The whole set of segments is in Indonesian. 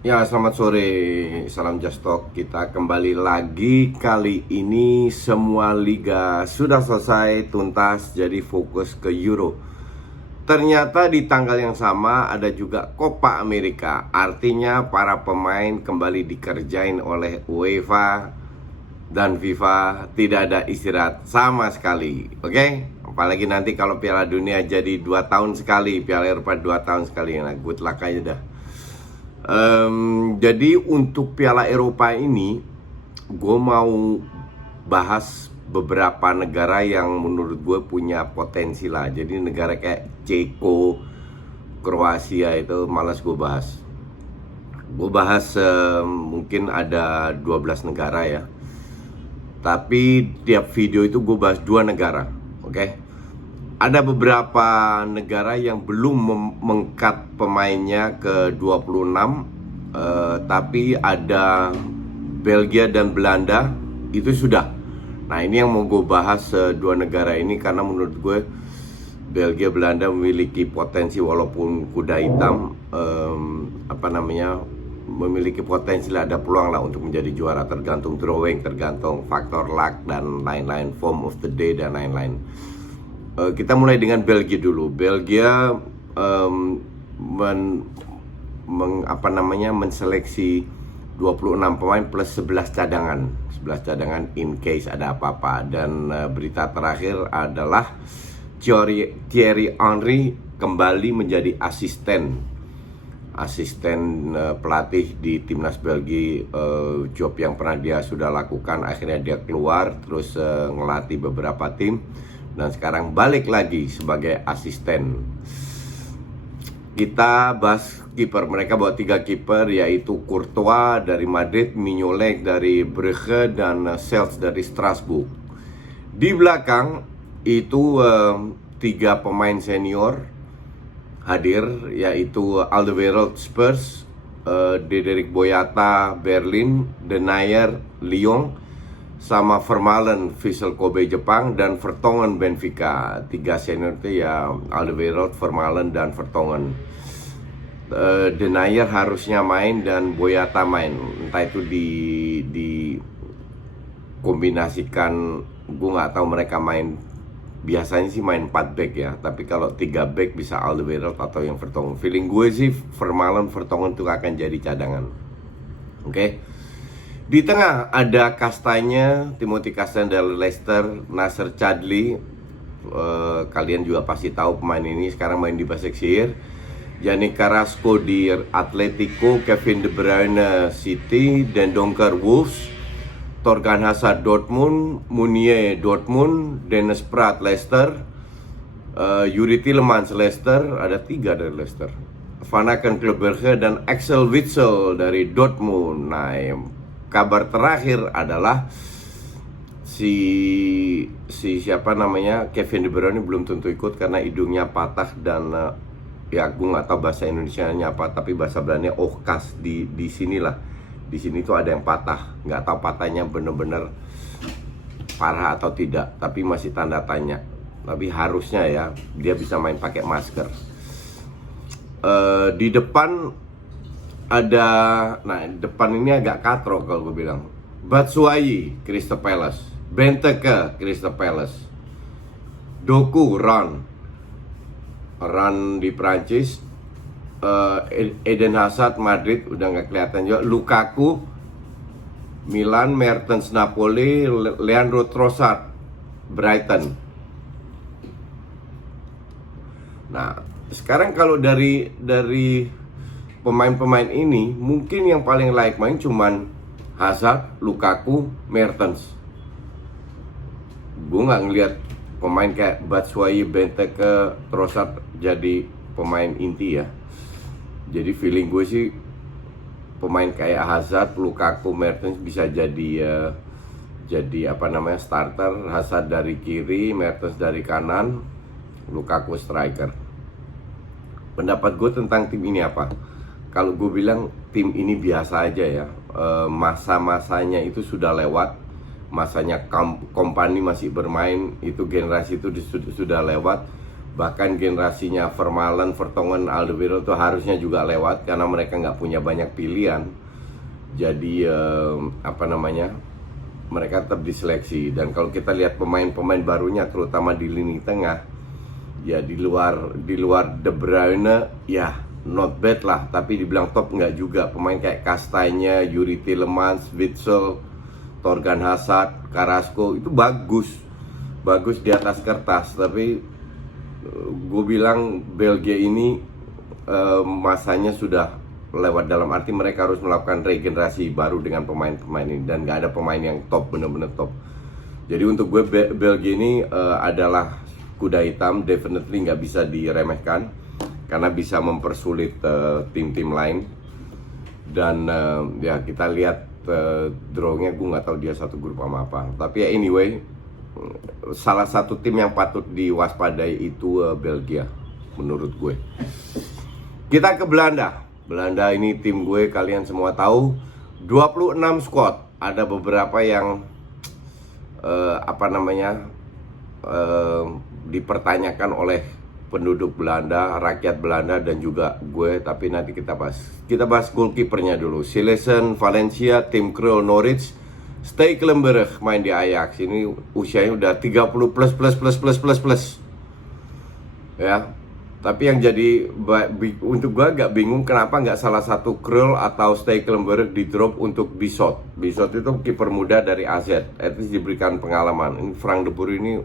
Ya, selamat sore. Salam Just Talk. Kita kembali lagi. Kali ini semua liga sudah selesai tuntas, jadi fokus ke Euro. Ternyata di tanggal yang sama ada juga Copa America. Artinya para pemain kembali dikerjain oleh UEFA dan FIFA. Tidak ada istirahat sama sekali. Oke? Apalagi nanti kalau Piala Dunia jadi 2 tahun sekali, Piala Eropa 2 tahun sekali. Nah, good luck aja dah. Jadi untuk Piala Eropa ini gue mau bahas beberapa negara yang menurut gue punya potensi lah. Jadi negara kayak Ceko, Kroasia itu malas gue bahas. Gue bahas mungkin ada 12 negara ya. Tapi tiap video itu gue bahas 2 negara. Oke? Ada beberapa negara yang belum mengkat pemainnya ke 26, tapi ada Belgia dan Belanda itu sudah. Nah, ini yang mau gue bahas, 2 negara ini karena menurut gue Belgia Belanda memiliki potensi walaupun kuda hitam memiliki potensi lah, ada peluang lah untuk menjadi juara, tergantung drawing, tergantung faktor luck dan lain-lain, form of the day dan lain-lain. Kita mulai dengan Belgia dulu. Belgia menseleksi 26 pemain plus 11 cadangan. 11 cadangan in case ada apa-apa. Dan berita terakhir adalah Thierry Henry kembali menjadi asisten pelatih di timnas Belgia. Job yang pernah dia sudah lakukan, akhirnya dia keluar terus ngelatih beberapa tim dan sekarang balik lagi sebagai asisten. Kita bahas kiper. Mereka bawa 3 kiper, yaitu Courtois dari Madrid, Mignolet dari Brugge, dan Sels dari Strasbourg. Di belakang itu 3 pemain senior hadir, yaitu Alderweireld Spurs, Dederick Boyata Berlin, Denayer Lyon, sama Vermaelen Vissel Kobe Jepang, dan Vertonghen Benfica. 3 senior itu ya Alderweireld, Vermaelen, dan Vertonghen. Denayer harusnya main dan Boyata main, entah itu di kombinasikan, gue nggak tahu mereka main. Biasanya sih main 4 back ya, tapi kalau 3 back bisa Alderweireld atau yang Vertonghen. Feeling gue sih Vermaelen, Vertonghen itu akan jadi cadangan. Oke. Di tengah ada Kastanya, Timothy Castagne dari Leicester, Nasser Chadli. Kalian juga pasti tahu pemain ini, sekarang main di Başakşehir. Yannick Carrasco di Atletico, Kevin De Bruyne City, Den Donker Wolves, Thorgan Hazard Dortmund, Meunier Dortmund, Dennis Praet Leicester, Yuri Tielemans Leicester, ada 3 dari Leicester, Van Aken Club Brugge, dan Axel Witsel dari Dortmund. Nah, kabar terakhir adalah si siapa namanya, Kevin De Bruyne belum tentu ikut karena hidungnya patah dan ya gue nggak tahu bahasa Indonesianya apa, tapi bahasa Belandanya ohkas di sinilah. Di sini tuh ada yang patah, nggak tahu patahnya bener-bener parah atau tidak, tapi masih tanda tanya. Tapi harusnya ya dia bisa main pakai masker. Di depan ada, nah depan ini agak katrok kalau gue bilang. Batshuayi Crystal Palace, Benteke Crystal Palace, Doku Ron di Prancis, Eden Hazard Madrid udah nggak kelihatan juga, Lukaku Milan, Mertens Napoli, Leandro Trossard Brighton. Nah, sekarang kalau dari pemain-pemain ini mungkin yang paling layak main cuman Hazard, Lukaku, Mertens. Gue nggak ngelihat pemain kayak Batshuayi, Benteke, Trossard jadi pemain inti ya. Jadi feeling gue sih pemain kayak Hazard, Lukaku, Mertens bisa jadi starter. Hazard dari kiri, Mertens dari kanan, Lukaku striker. Pendapat gue tentang tim ini apa? Kalau gue bilang tim ini biasa aja ya. Masa-masanya itu sudah lewat. Masanya Kompany masih bermain, itu generasi itu sudah lewat. Bahkan generasinya Vermaelen, Vertonghen, Alderweireld tuh harusnya juga lewat karena mereka nggak punya banyak pilihan. Jadi mereka tetap diseleksi. Dan kalau kita lihat pemain-pemain barunya, terutama di lini tengah, ya di luar De Bruyne, ya not bad lah. Tapi dibilang top nggak juga. Pemain kayak Kastanje, Yuri Tielemans, Witsel, Thorgan Hazard, Carrasco itu bagus di atas kertas. Tapi gue bilang Belgia ini masanya sudah lewat, dalam arti mereka harus melakukan regenerasi baru dengan pemain-pemain ini, dan gak ada pemain yang top, bener-bener top. Jadi untuk gue Belgia ini adalah kuda hitam, definitely gak bisa diremehkan karena bisa mempersulit tim-tim lain. Dan ya kita lihat drawnya, gue gak tahu dia satu grup sama apa. Tapi ya anyway, salah satu tim yang patut diwaspadai itu Belgia menurut gue. Kita ke Belanda. Belanda ini tim gue, kalian semua tahu, 26 squad. Ada beberapa yang dipertanyakan oleh penduduk Belanda, rakyat Belanda, dan juga gue. Tapi nanti kita bahas goalkeepernya dulu. Silesen, Valencia, Tim Krul, Norwich, Stekelenburg main di Ajax. Ini usianya udah 30 plus. Ya. Tapi yang jadi untuk gue agak bingung kenapa nggak salah satu Krul atau Stekelenburg di drop untuk Bissot. Bissot itu kiper muda dari AZ, at least diberikan pengalaman. Ini Frank de Boer ini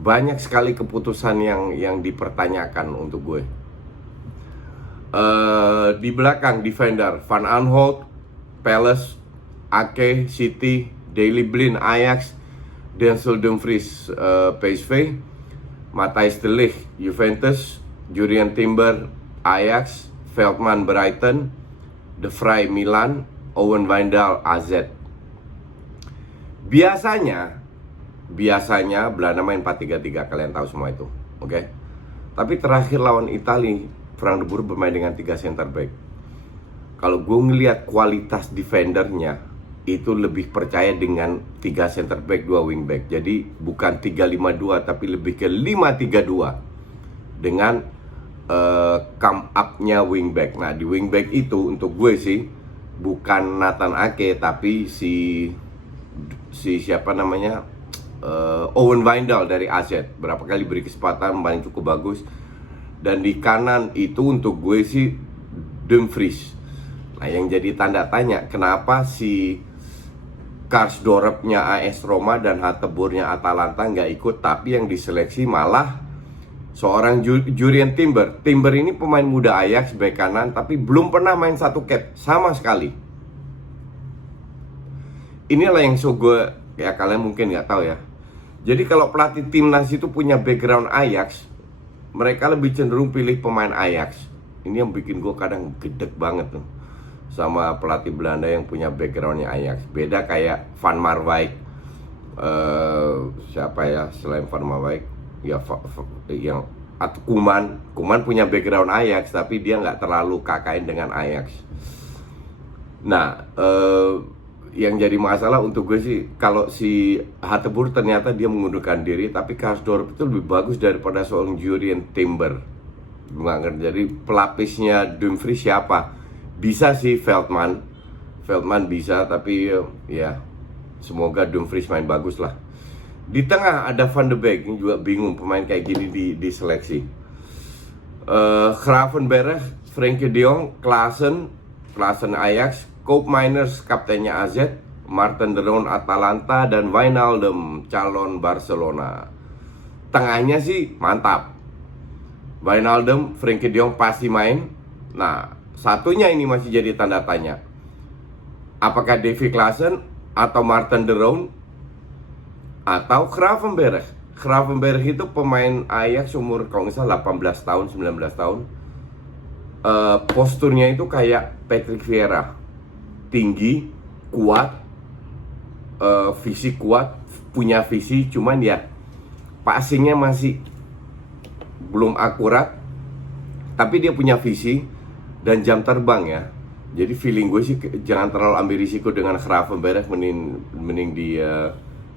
banyak sekali keputusan yang dipertanyakan untuk gue. Di belakang defender Van Aanholt, Palace, Ake, City, Daley Blind, Ajax, Denzel Dumfries, PSV, Matthijs de Ligt, Juventus, Jurrien Timber, Ajax, Veldman, Brighton, De Vrij, Milan, Owen Wijndal, AZ. Biasanya Belanda main 4-3-3, kalian tahu semua itu, oke? Tapi terakhir lawan Italia, Frank de Boer bermain dengan 3 center back. Kalau gue ngelihat kualitas defendernya, itu lebih percaya dengan 3 center back, 2 wing back. Jadi bukan 3-5-2 tapi lebih ke 5-3-2 dengan come up-nya wing back. Nah, di wing back itu untuk gue sih bukan Nathan Ake tapi si siapa namanya? Owen Wijndal dari AZ. Berapa kali beri kesempatan, main cukup bagus. Dan di kanan itu untuk gue sih Dumfries. Nah, yang jadi tanda tanya, kenapa si Karsdorp-nya AS Roma dan Hateboer-nya Atalanta nggak ikut, tapi yang diseleksi malah seorang Jurrien Timber. Timber ini pemain muda Ajax, bek kanan, tapi belum pernah main satu cap sama sekali. Inilah yang gue, ya kalian mungkin nggak tahu ya. Jadi kalau pelatih timnas itu punya background Ajax, mereka lebih cenderung pilih pemain Ajax. Ini yang bikin gue kadang gedek banget tuh sama pelatih Belanda yang punya backgroundnya Ajax. Beda kayak Van Marwijk, siapa ya selain Van Marwijk, ya yang atau Koeman punya background Ajax, tapi dia nggak terlalu KKN dengan Ajax. Nah, yang jadi masalah untuk gue sih, kalau si Hateboer ternyata dia mengundurkan diri, tapi Karsdorp itu lebih bagus daripada seorang Jurrien Timber. Jadi pelapisnya Dumfries siapa? Bisa sih Veldman bisa, tapi ya semoga Dumfries main bagus lah. Di tengah ada Van de Beek, ini juga bingung pemain kayak gini diseleksi. Gravenberch, Frenkie de Jong, Klaassen Ajax, Koopmeiners kaptennya AZ, Marten de Roon Atalanta, dan Wijnaldum calon Barcelona. Tengahnya sih mantap. Wijnaldum, Frenkie de Jong pasti main. Nah, satunya ini masih jadi tanda tanya. Apakah Davy Klaassen atau Marten de Roon atau Gravenberch? Gravenberch itu pemain Ajax umur kalau nggak salah 18 tahun, 19 tahun. Posturnya itu kayak Patrick Vieira. Tinggi, kuat, fisik kuat, punya visi, cuman ya passingnya masih belum akurat. Tapi dia punya visi dan jam terbang ya. Jadi feeling gue sih jangan terlalu ambil risiko dengan Gravenberch, mending di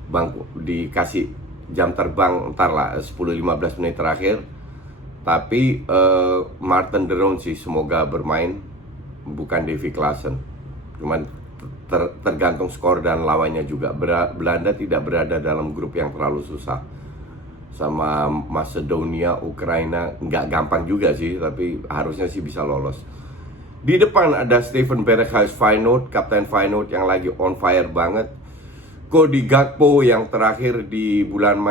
bangku dikasih jam terbang ntar lah 10-15 menit terakhir. Tapi Martin de Roon sih semoga bermain, bukan Davy Klaassen. Cuman tergantung skor dan lawannya juga. Belanda tidak berada dalam grup yang terlalu susah. Sama Macedonia, Ukraina nggak gampang juga sih, tapi harusnya sih bisa lolos. Di depan ada Steven Berghuis Feyenoord, Kapten Feyenoord yang lagi on fire banget. Cody Gakpo yang terakhir di bulan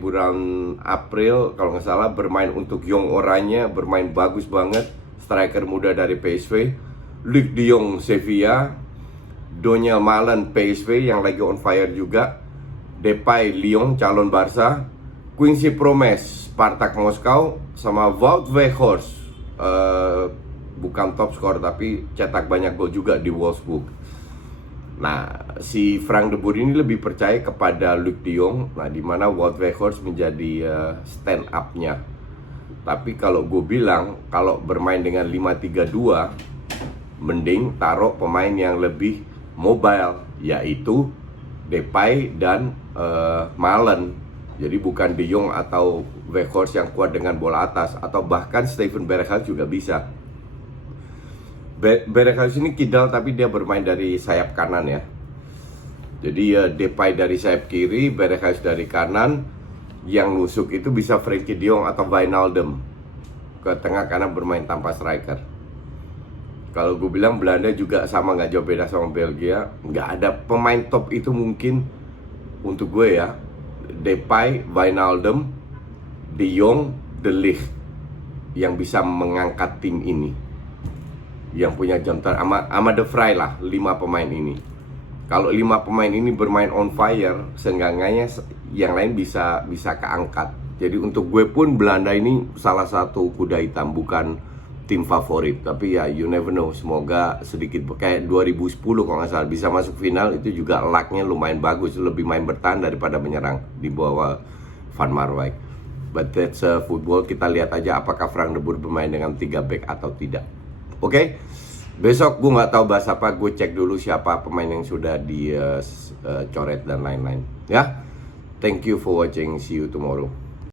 bulan April kalau nggak salah bermain untuk Young Oranje, bermain bagus banget. Striker muda dari PSV. Luc de Jong Sevilla, Donyell Malen PSV yang lagi on fire juga. Depay Lyon calon Barca, Quincy Promes Spartak Moskow, sama Wout Weghorst bukan top skor tapi cetak banyak gol juga di Wolfsburg. Nah, si Frank de Boer ini lebih percaya kepada Luc de Jong, nah dimana Wout Weghorst menjadi stand up-nya. Tapi kalau gue bilang, kalau bermain dengan 5-3-2, mending taruh pemain yang lebih mobile, yaitu Depay dan Malen. Jadi bukan de Jong atau Weghorst yang kuat dengan bola atas, atau bahkan Steven Berghuis juga bisa. Berghuis ini kidal tapi dia bermain dari sayap kanan ya. Jadi Depay dari sayap kiri, Berghuis dari kanan. Yang nusuk itu bisa Frenkie de Jong atau Wijnaldum ke tengah karena bermain tanpa striker. Kalau gue bilang Belanda juga sama, nggak jauh beda sama Belgia. Nggak ada pemain top itu mungkin untuk gue ya. Depay, Wijnaldum, de Jong, De Ligt yang bisa mengangkat tim ini, yang punya jam terbang sama De Vrij lah, 5 pemain ini. Kalau 5 pemain ini bermain on fire, seenggaknya yang lain bisa keangkat. Jadi untuk gue pun Belanda ini salah satu kuda hitam, bukan tim favorit. Tapi ya you never know, semoga sedikit kayak 2010 kalau nggak salah bisa masuk final, itu juga lucknya lumayan bagus, lebih main bertahan daripada menyerang di bawah Van Marwijk. But that's football, kita lihat aja apakah Frank de Boer bermain dengan 3 back atau tidak. Oke? Besok gue nggak tahu bahas apa, gue cek dulu siapa pemain yang sudah dicoret dan lain-lain. Ya, thank you for watching, see you tomorrow.